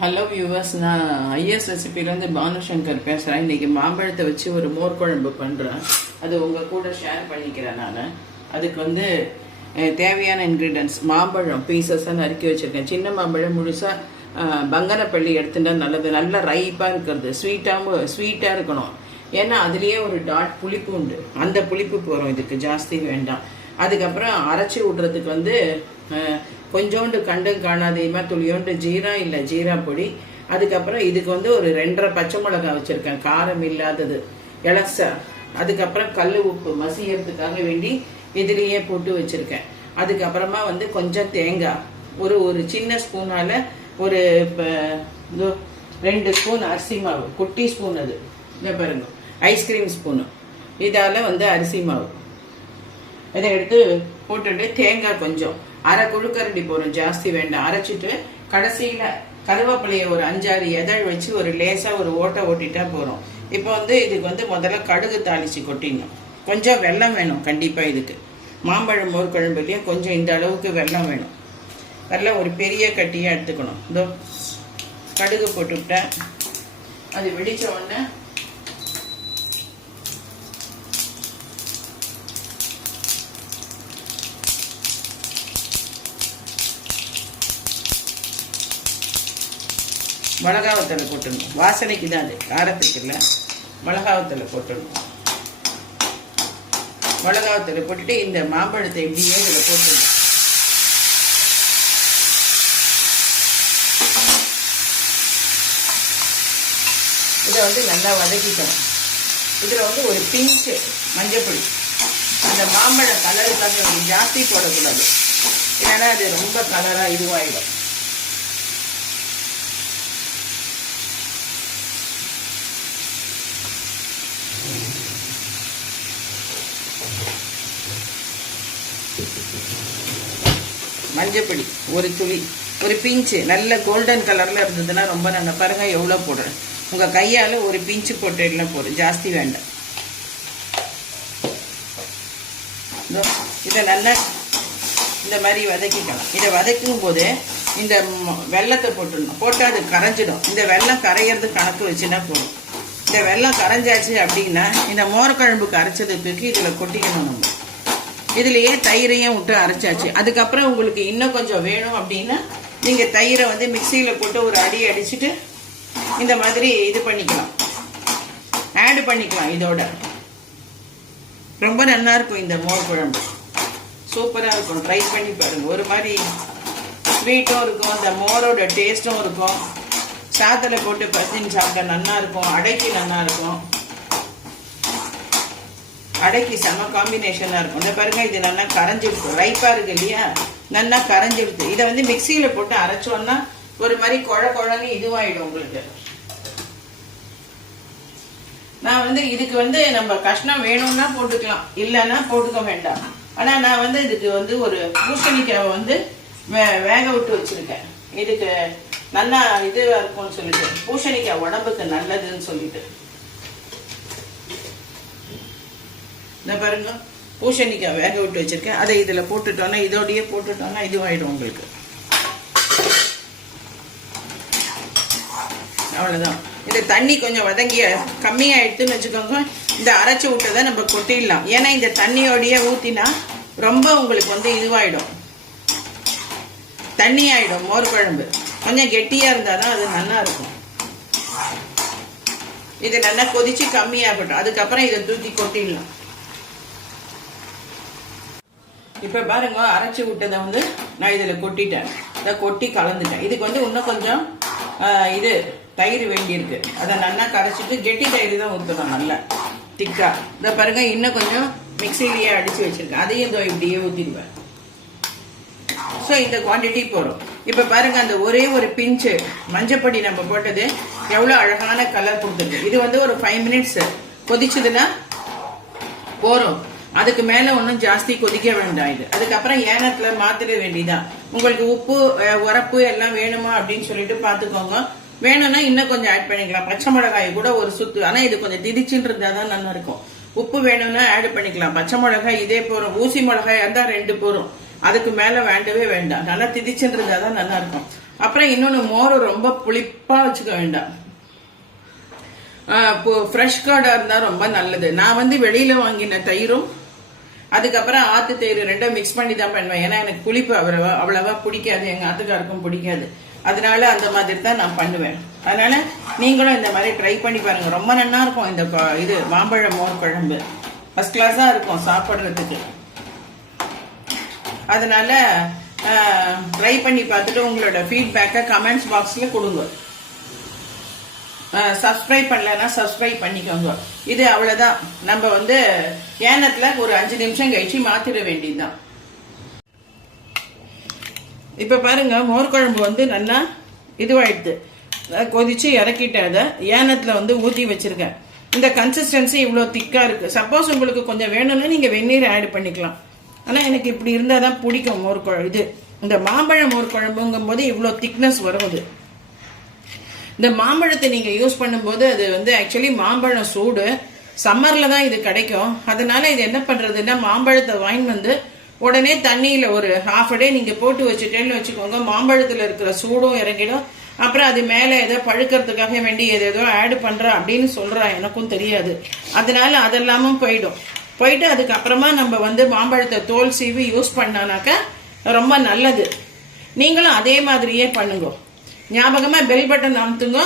Hello viewers நான் IS ரெசிபிலேருந்து பானுசங்கர் பேசுகிறேன் இன்றைக்கி மாம்பழத்தை வச்சு ஒரு மோர் குழம்பு பண்ணுறேன் அது உங்கள் கூட ஷேர் பண்ணிக்கிறேன் நான். அதுக்கு வந்து தேவையான இன்க்ரீடியன்ஸ் மாம்பழம் பீசஸாக நறுக்கி வச்சுருக்கேன். சின்ன மாம்பழம் முழுசாக பங்கனப்பள்ளி எடுத்துட்டா நல்லது. நல்லா ரைப்பாக இருக்கிறது. ஸ்வீட்டாகவும் ஸ்வீட்டாக இருக்கணும். ஏன்னா அதுலேயே ஒரு டாட் புளிப்பு உண்டு. அந்த புளிப்பு போகிறோம் இதுக்கு ஜாஸ்தி வேண்டாம். அதுக்கப்புறம் அரைச்சி விட்றதுக்கு வந்து கொஞ்சோண்டு கண்டும் காணாதையுமா துளியோண்டு ஜீரா இல்லை ஜீரா பொடி. அதுக்கப்புறம் இதுக்கு வந்து ஒரு ரெண்டரை பச்சை மிளகாய் வச்சுருக்கேன். காரம் இல்லாதது. இலசா. அதுக்கப்புறம் கல் உப்பு மசியறதுக்காக வேண்டி இதுலேயே போட்டு வச்சுருக்கேன். அதுக்கப்புறமா வந்து கொஞ்சம் தேங்காய். ஒரு ஒரு சின்ன ஸ்பூனால் ஒரு இப்போ ரெண்டு ஸ்பூன் அரிசி மாவு. குட்டி ஸ்பூன் அது. இந்த பாருங்க. Ice cream spoon. இதால் வந்து அரிசி மாவு. இதை எடுத்து போட்டுட்டு தேங்காய் கொஞ்சம். அரை குழுக்கரண்டி போடும் ஜாஸ்தி வேண்டாம். அரைச்சிட்டு கடைசியில் கருவேப்பிலையை ஒரு அஞ்சாறு எதழ் வச்சு ஒரு லேசாக ஒரு ஓட்டை ஓட்டிட்டா போகிறோம் இப்போ வந்து இதுக்கு வந்து முதல்ல கடுகு தாளிச்சு கொட்டிடணும். கொஞ்சம் வெல்லம் வேணும். கண்டிப்பாக இதுக்கு. மாம்பழம் மோர் குழம்புலையும் கொஞ்சம் இந்த அளவுக்கு வெல்லம் வேணும். வெள்ளம் ஒரு பெரிய கட்டியாக எடுத்துக்கணும். இதோ கடுகு போட்டுவிட்டேன் அது வெடிச்ச உடனே மிளகாவத்தலை போட்டுடணும் வாசனைக்கு தான் அது காரத்துக்கு இல்லை. மிளகாவத்தலை போட்டுடணும் மிளகாவத்தலை போட்டுட்டு இந்த மாம்பழத்தை இப்படியே இதில் போட்டுடணும் இதை வந்து நல்லா வதக்கிக்கணும். இதில் வந்து ஒரு பிஞ்சு மஞ்சப்பொடி. அந்த மாம்பழ கலருக்காக ஜாஸ்தி போடக்கூடாது. ஏன்னா அது ரொம்ப கலராக இதுவாகிடும் மஞ்சப்பொடி ஒரு துளி ஒரு பிஞ்சு நல்ல கோல்டன் கலரில் இருந்ததுன்னா ரொம்ப நல்ல. பாருங்க எவ்வளோ போடுறேன். உங்கள் கையால் ஒரு பிஞ்சு போட்டுலாம் போதும் ஜாஸ்தி வேண்டாம். இதை நல்லா இந்த மாதிரி வதக்கிக்கலாம். இதை வதக்கும் போது இந்த வெள்ளத்தை வெல்லத்தை போட்டுடணும். போட்டால் அது கரைஞ்சிடும். இந்த வெல்லம் கரையிறது கணக்கு வச்சுன்னா போதும். இந்த வெள்ளம் கரைஞ்சாச்சு அப்படின்னா இந்த மோரக்குழம்புக்கு அரைச்சது தூக்கி இதில் கொட்டிக்கணும் நம்ம. இதுலேயே தயிரையும் விட்டு அரைச்சாச்சு. அதுக்கப்புறம் உங்களுக்கு இன்னும் கொஞ்சம் வேணும் அப்படின்னா நீங்கள் தயிரை வந்து மிக்சியில் போட்டு ஒரு அடி அடிச்சுட்டு இந்த மாதிரி இது பண்ணிக்கலாம். ஆட் பண்ணிக்கலாம் இதோட. ரொம்ப நல்லா இருக்கும் இந்த மோர் குழம்பு சூப்பராக இருக்கும். ட்ரை பண்ணி பாருங்கள் ஒரு மாதிரி ஸ்வீட்டும் இருக்கும். அந்த மோரோட டேஸ்ட்டும் இருக்கும். சாதத்தில் போட்டு பசின்னு சாப்பிட்டா நல்லா இருக்கும். அடைக்கு நல்லா இருக்கும். அடைக்கு செம காம்பினேஷனாக இருக்கும். இந்த பாருங்க இது நல்லா கரைஞ்சிடுது ரைப்பாக இருக்கு இல்லையா? நல்லா கரைஞ்சிடுது இதை வந்து மிக்சியில் போட்டு அரைச்சோன்னா ஒரு மாதிரி குழ குழன்னு இதுவாகிடும் உங்களுக்கு. நான் வந்து இதுக்கு வந்து நம்ம கஷ்டம் வேணும்னா போட்டுக்கலாம். இல்லைன்னா போட்டுக்க வேண்டாம். ஆனால் நான் வந்து இதுக்கு வந்து ஒரு பூசணிக்காவை வந்து வே வேக விட்டு வச்சுருக்கேன். இதுக்கு நல்லா இதுவாக இருக்கும்னு சொல்லிட்டு. பூசணிக்காய் உடம்புக்கு நல்லதுன்னு சொல்லிட்டு. இந்த பாருங்க பூசணிக்காய் வேக விட்டு வச்சிருக்கேன். அதை இதில் போட்டுட்டோன்னா இதோடய போட்டுட்டோன்னா இதுவாயிடும் உங்களுக்கு. அவ்வளோதான் இந்த தண்ணி கொஞ்சம் வதங்கி கம்மியாயிடுதுன்னு வச்சுக்கோங்க. இந்த அரைச்சி விட்டதை நம்ம கொட்டிடலாம். ஏன்னா இந்த தண்ணியோடையே ஊற்றினா ரொம்ப உங்களுக்கு வந்து இதுவாயிடும். தண்ணி ஆயிடும் மோர் குழம்பு. கொஞ்சம் கெட்டியாக இருந்தால் தான் அது நல்லா இருக்கும். இது நல்லா கொதிச்சு கம்மியாகட்டும். அதுக்கப்புறம் இதை தூக்கி கொட்டிடலாம். இப்போ பாருங்க அரைச்சி விட்டதை வந்து நான் இதில் கொட்டிட்டேன். இதை கொட்டி கலந்துட்டேன். இதுக்கு வந்து இன்னும் கொஞ்சம் இது தயிர் வேண்டியிருக்கு. அதை நல்லா கரைச்சிட்டு கெட்டி தயிர் தான் ஊற்றணும் நல்லா. திக்கா. இதை பாருங்க இன்னும் கொஞ்சம் மிக்சிலேயே அடித்து வச்சிருக்கேன். அதையும் இதோ இப்படியே ஊற்றிடுவேன் ஸோ இந்த குவாண்டிட்டி போகிறோம் இப்போ பாருங்க அந்த ஒரே ஒரு பிஞ்சு மஞ்சப்பொடி நம்ம போட்டது எவ்வளோ அழகான கலர் கொடுத்துருக்கு. இது வந்து ஒரு ஃபைவ் மினிட்ஸ் கொதிச்சதுன்னா போறோம். அதுக்கு மேல ஒன்றும் ஜாஸ்தி கொதிக்க வேண்டாம் இது. அதுக்கப்புறம் ஏனத்துல மாத்திர வேண்டியதான் உங்களுக்கு உப்பு உரப்பு எல்லாம் வேணுமா அப்படின்னு சொல்லிட்டு பாத்துக்கோங்க. வேணும்னா இன்னும் கொஞ்சம் ஆட் பண்ணிக்கலாம். பச்சை மிளகாய் கூட ஒரு சுத்து. ஆனா இது கொஞ்சம் திதிச்சுன்னு இருந்தா தான் நல்லா இருக்கும். உப்பு வேணும்னா ஆட் பண்ணிக்கலாம். பச்சை மிளகாய் இதே போறோம். ஊசி மிளகாய் இருந்தா ரெண்டு போறோம். அதுக்கு மேல வேண்டவே வேண்டாம். நல்லா திதிச்சுட்டு இருந்தா தான் நல்லா இருக்கும் அப்புறம் இன்னொன்னு மோர் ரொம்ப புளிப்பா வச்சுக்க வேண்டாம். ஃப்ரெஷ் கார்டா இருந்தா ரொம்ப நல்லது. நான் வந்து வெளியில வாங்கின தயிரும் அதுக்கப்புறம் ஆத்து தயிர் ரெண்டும் மிக்ஸ் பண்ணி தான் பண்ணுவேன். ஏன்னா எனக்கு புளிப்பு அவ்வளவா அவ்வளவா பிடிக்காது. எங்க ஆத்துக்காருக்கும் பிடிக்காது. அதனால அந்த மாதிரி தான் நான் பண்ணுவேன். அதனால நீங்களும் இந்த மாதிரி ட்ரை பண்ணி பாருங்க. ரொம்ப நல்லா இருக்கும் இந்த இது மாம்பழ மோர் குழம்பு. ஃபர்ஸ்ட் கிளாஸா இருக்கும் சாப்பிட்றதுக்கு. அதனால ட்ரை பண்ணி பார்த்துட்டு உங்களோட ஃபீட்பேக்கை கமெண்ட்ஸ் பாக்ஸில் கொடுங்க. சப்ஸ்கிரைப் பண்ணலன்னா சப்ஸ்கிரைப் பண்ணிக்கோங்க. இது அவ்வளோதான் நம்ம வந்து ஏனத்தில் ஒரு அஞ்சு நிமிஷம் கழிச்சு மாற்றிட வேண்டியதுதான். இப்போ பாருங்க மோர்குழம்பு வந்து நல்லா இதுவாயிடுது. கொதித்து கொதிச்சு இறக்கிட்டேன் அதை. ஏனத்தில் வந்து ஊற்றி வச்சுருக்கேன். இந்த கன்சிஸ்டன்சி இவ்வளோ திக்காக இருக்குது சப்போஸ் உங்களுக்கு கொஞ்சம் வேணும்னா நீங்கள் வெந்நீர் ஆட் பண்ணிக்கலாம். ஆனால் எனக்கு இப்படி இருந்தால் தான் பிடிக்கும் மோர் குழம்பு இது. இந்த மாம்பழ மோர் குழம்புங்கும் போது இவ்வளோ திக்னஸ் வரும் அது. இந்த மாம்பழத்தை நீங்கள் யூஸ் பண்ணும்போது அது வந்து ஆக்சுவலி மாம்பழம் சூடு. சம்மரில் தான் இது கிடைக்கும். அதனால் இது என்ன பண்ணுறதுன்னா மாம்பழத்தை வாங்கி வந்து உடனே தண்ணியில் ஒரு ஹாஃப் டே நீங்கள் போட்டு வச்சுட்டேன்னு வச்சுக்கோங்க. மாம்பழத்தில் இருக்கிற சூடும் இறங்கிடும். அப்புறம் அது மேலே ஏதோ பழுக்கிறதுக்காக வேண்டி ஏதேதோ ஆட் பண்ணுறா அப்படின்னு சொல்கிறா எனக்கும் தெரியாது. அதனால அதெல்லாமும் போயிடும். போயிட்டு அதுக்கப்புறமா நம்ம வந்து மாம்பழத்தை தோல் சீவி யூஸ் பண்ணானாக்க ரொம்ப நல்லது. நீங்களும் அதே மாதிரியே பண்ணுங்க. ஞாபகமாக பெல் பட்டன் அமுத்துங்க.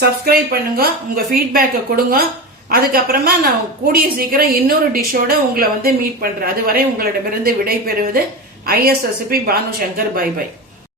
சப்ஸ்கிரைப் பண்ணுங்க. உங்கள் ஃபீட்பேக்கை கொடுங்க. அதுக்கப்புறமா நான் கூடிய சீக்கிரம் இன்னொரு டிஷ்ஷோட உங்களை வந்து மீட் பண்ணுறேன் அதுவரை உங்களிடமிருந்து விடை பெறுவது I S S P Bhanu Shankar bye bye